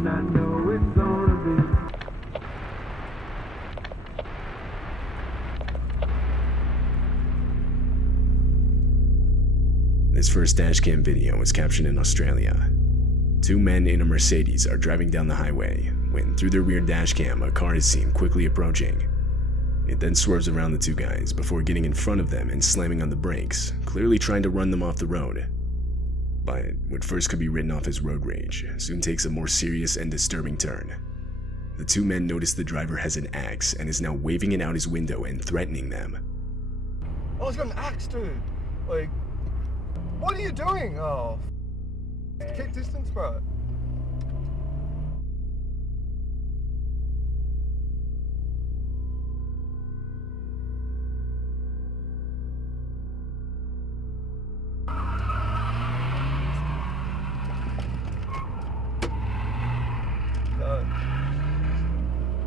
and I know it's gonna be. This first dashcam video was captured in Australia. Two men in a Mercedes are driving down the highway when, through their rear dashcam, a car is seen quickly approaching. It then swerves around the two guys before getting in front of them and slamming on the brakes, clearly trying to run them off the road. But what first could be written off as road rage soon takes a more serious and disturbing turn. The two men notice the driver has an axe and is now waving it out his window and threatening them. Oh, he's got an axe, dude. Like, what are you doing? Oh, keep distance, bro.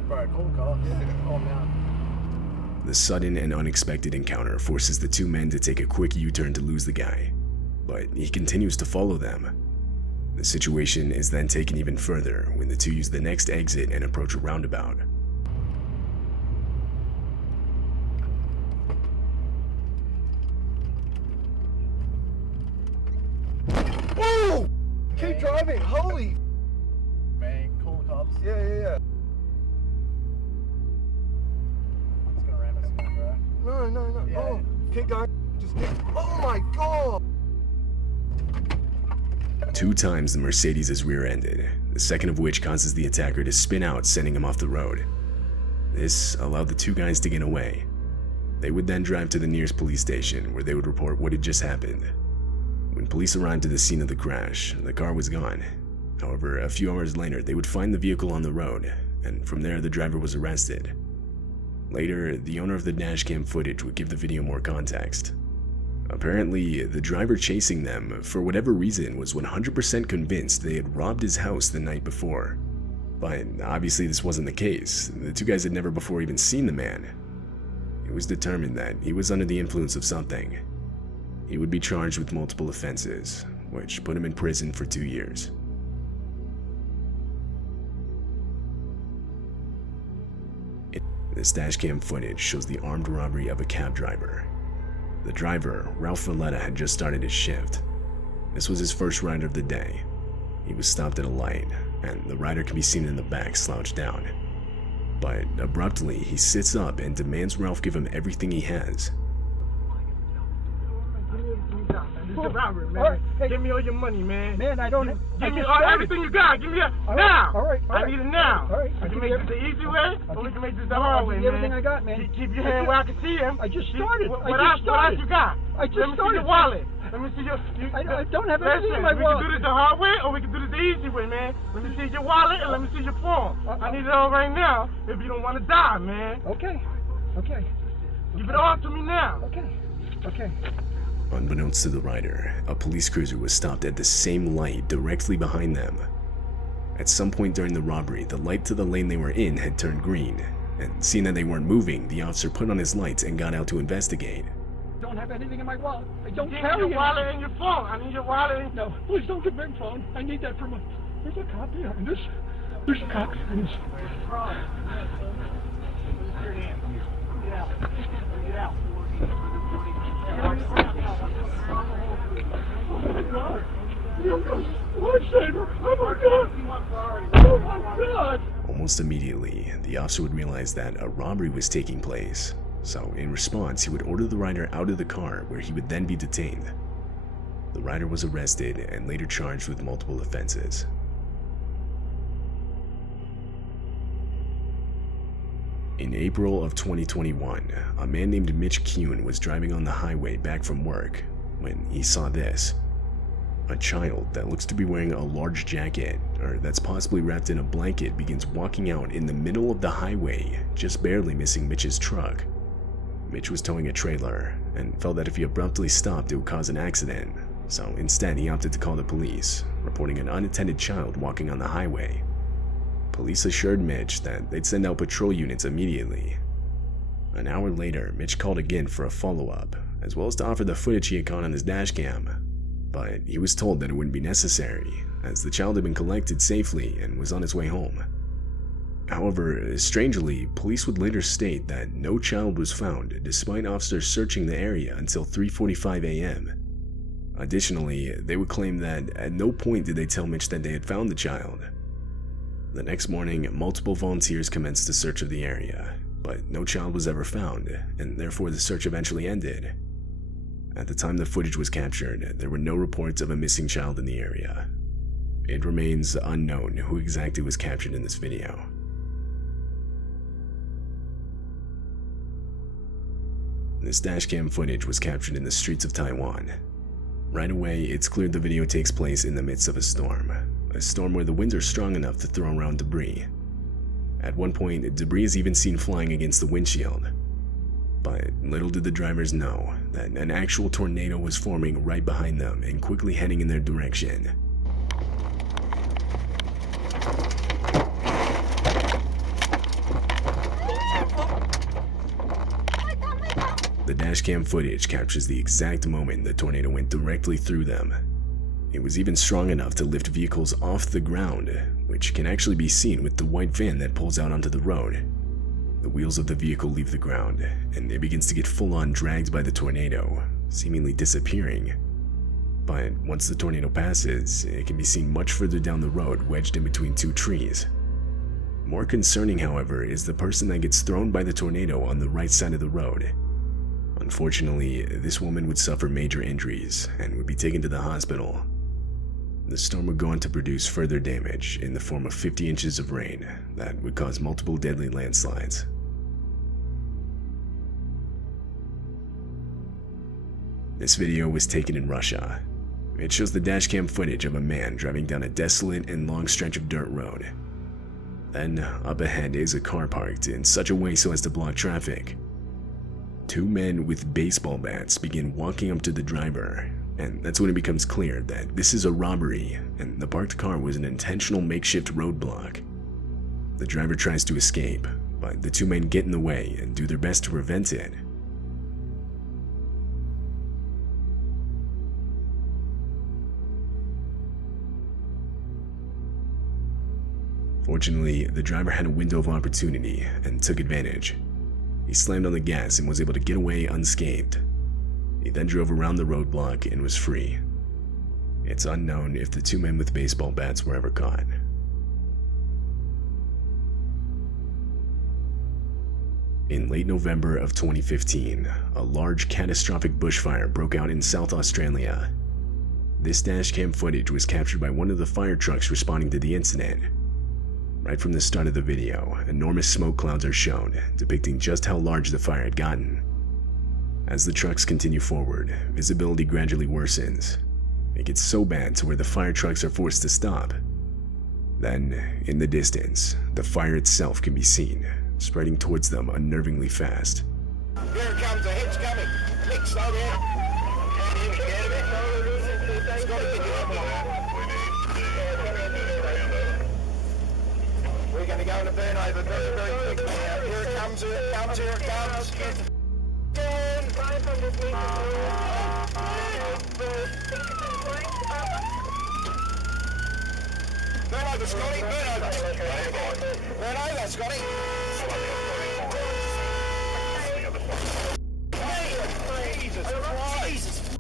Bro, call the cops. Yeah, calm down. The sudden and unexpected encounter forces the two men to take a quick U-turn to lose the guy, but he continues to follow them. The situation is then taken even further when the two use the next exit and approach a roundabout. Whoa! Keep driving, holy! Man, call the cops. Yeah. I'm just gonna ram us again, bro. No. Yeah. Oh, keep going. Just keep. Oh my god! 2 times the Mercedes is rear-ended, the second of which causes the attacker to spin out, sending him off the road. This allowed the two guys to get away. They would then drive to the nearest police station where they would report what had just happened. When police arrived at the scene of the crash, the car was gone. However, a few hours later, they would find the vehicle on the road, and from there the driver was arrested. Later, the owner of the dashcam footage would give the video more context. Apparently, the driver chasing them, for whatever reason, was 100% convinced they had robbed his house the night before. But obviously this wasn't the case. The two guys had never before even seen the man. It was determined that he was under the influence of something. He would be charged with multiple offenses, which put him in prison for 2 years. This dashcam footage shows the armed robbery of a cab driver. The driver, Ralph Valletta, had just started his shift. This was his first ride of the day. He was stopped at a light, and the rider can be seen in the back slouched down. But abruptly, he sits up and demands Ralph give him everything he has. This is a robbery, man. Right, hey. Give me all your money, man. Man, I don't. Give me everything you got. Give me that now. All right. I need it now. All right. We can make this the easy way, or we can make this the hard way, man. Everything I got, man. Keep your hand where I can see him. I just started. What else you got? I just Let me see your wallet. Let me see your. I don't have anything in my wallet. We can do this the hard way, or we can do this the easy way, man. Let me see your wallet and let me see your phone. I need it all right now. If you don't want to die, man. Okay. Give it all to me now. Okay. Unbeknownst to the rider, a police cruiser was stopped at the same light directly behind them. At some point during the robbery, the light to the lane they were in had turned green, and seeing that they weren't moving, the officer put on his lights and got out to investigate. Don't have anything in my wallet. I don't Give carry me your wallet anything. and your phone. I need your wallet. No, please don't give me my phone. I need that for my. There's a cop behind us. There's a cop behind us. Almost immediately, the officer would realize that a robbery was taking place, so in response, he would order the rider out of the car where he would then be detained. The rider was arrested and later charged with multiple offenses. In April of 2021, a man named Mitch Kuhn was driving on the highway back from work when he saw this. A child that looks to be wearing a large jacket, or that's possibly wrapped in a blanket, begins walking out in the middle of the highway, just barely missing Mitch's truck. Mitch was towing a trailer and felt that if he abruptly stopped it would cause an accident, so instead he opted to call the police, reporting an unattended child walking on the highway. Police assured Mitch that they'd send out patrol units immediately. An hour later, Mitch called again for a follow-up, as well as to offer the footage he had caught on his dashcam, but he was told that it wouldn't be necessary, as the child had been collected safely and was on its way home. However, strangely, police would later state that no child was found despite officers searching the area until 3:45 a.m. Additionally, they would claim that at no point did they tell Mitch that they had found the child. The next morning, multiple volunteers commenced a search of the area, but no child was ever found, and therefore the search eventually ended. At the time the footage was captured, there were no reports of a missing child in the area. It remains unknown who exactly was captured in this video. This dashcam footage was captured in the streets of Taiwan. Right away, it's clear the video takes place in the midst of a storm where the winds are strong enough to throw around debris. At one point, debris is even seen flying against the windshield. But little did the drivers know that an actual tornado was forming right behind them and quickly heading in their direction. The dashcam footage captures the exact moment the tornado went directly through them. It was even strong enough to lift vehicles off the ground, which can actually be seen with the white van that pulls out onto the road. The wheels of the vehicle leave the ground, and it begins to get full-on dragged by the tornado, seemingly disappearing. But once the tornado passes, it can be seen much further down the road, wedged in between two trees. More concerning, however, is the person that gets thrown by the tornado on the right side of the road. Unfortunately, this woman would suffer major injuries and would be taken to the hospital. The storm would go on to produce further damage in the form of 50 inches of rain that would cause multiple deadly landslides. This video was taken in Russia. It shows the dashcam footage of a man driving down a desolate and long stretch of dirt road. Then, up ahead is a car parked in such a way so as to block traffic. Two men with baseball bats begin walking up to the driver, and that's when it becomes clear that this is a robbery and the parked car was an intentional makeshift roadblock. The driver tries to escape, but the two men get in the way and do their best to prevent it. Fortunately, the driver had a window of opportunity and took advantage. He slammed on the gas and was able to get away unscathed. He then drove around the roadblock and was free. It's unknown if the two men with baseball bats were ever caught. In late November of 2015, a large catastrophic bushfire broke out in South Australia. This dashcam footage was captured by one of the fire trucks responding to the incident. Right from the start of the video, enormous smoke clouds are shown, depicting just how large the fire had gotten. As the trucks continue forward, visibility gradually worsens. It gets so bad to where the fire trucks are forced to stop. Then, in the distance, the fire itself can be seen, spreading towards them unnervingly fast. Here it comes, the hitch coming. Nick, slow down. It's got to get you up. We're going to go in a burnover very, very quickly. Here it comes, here it comes, here it comes. Turn. 500 meters. Burn over, Scotty, burn over. Burn over, Scotty. Jesus Christ.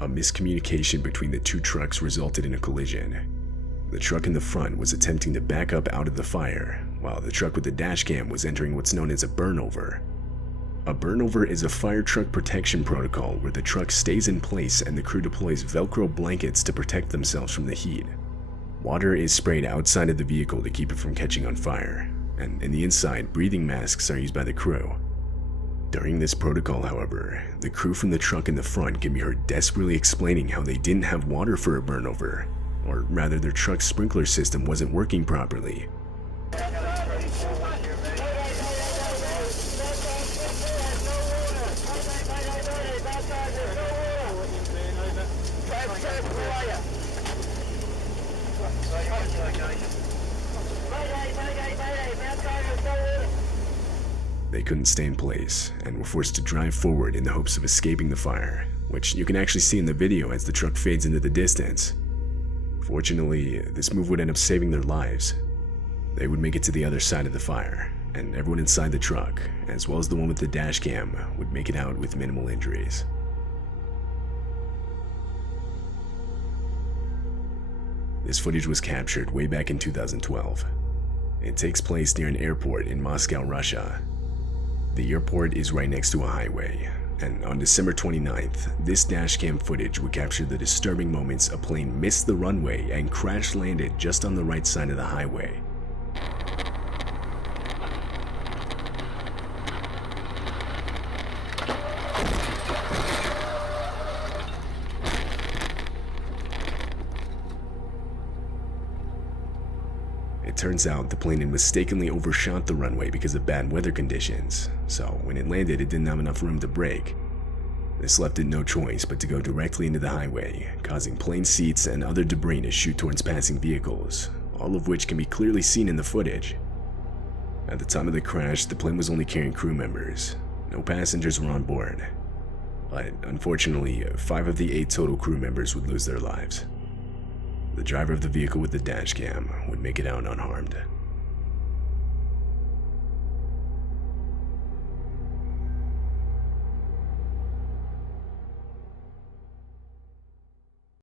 A miscommunication between the two trucks resulted in a collision. The truck in the front was attempting to back up out of the fire, while the truck with the dashcam was entering what's known as a burnover. A burnover is a fire truck protection protocol where the truck stays in place and the crew deploys Velcro blankets to protect themselves from the heat. Water is sprayed outside of the vehicle to keep it from catching on fire, and in the inside, breathing masks are used by the crew. During this protocol, however, the crew from the truck in the front can be heard desperately explaining how they didn't have water for a burnover, or rather their truck's sprinkler system wasn't working properly. They couldn't stay in place and were forced to drive forward in the hopes of escaping the fire, which you can actually see in the video as the truck fades into the distance. Fortunately, this move would end up saving their lives. They would make it to the other side of the fire, and everyone inside the truck, as well as the one with the dash cam, would make it out with minimal injuries. This footage was captured way back in 2012. It takes place near an airport in Moscow, Russia. The airport is right next to a highway, and on December 29th, this dashcam footage would capture the disturbing moments a plane missed the runway and crash landed just on the right side of the highway. It turns out the plane had mistakenly overshot the runway because of bad weather conditions, so when it landed it didn't have enough room to brake. This left it no choice but to go directly into the highway, causing plane seats and other debris to shoot towards passing vehicles, all of which can be clearly seen in the footage. At the time of the crash, the plane was only carrying crew members. No passengers were on board. But unfortunately, 5 of the 8 total crew members would lose their lives. The driver of the vehicle with the dash cam would make it out unharmed.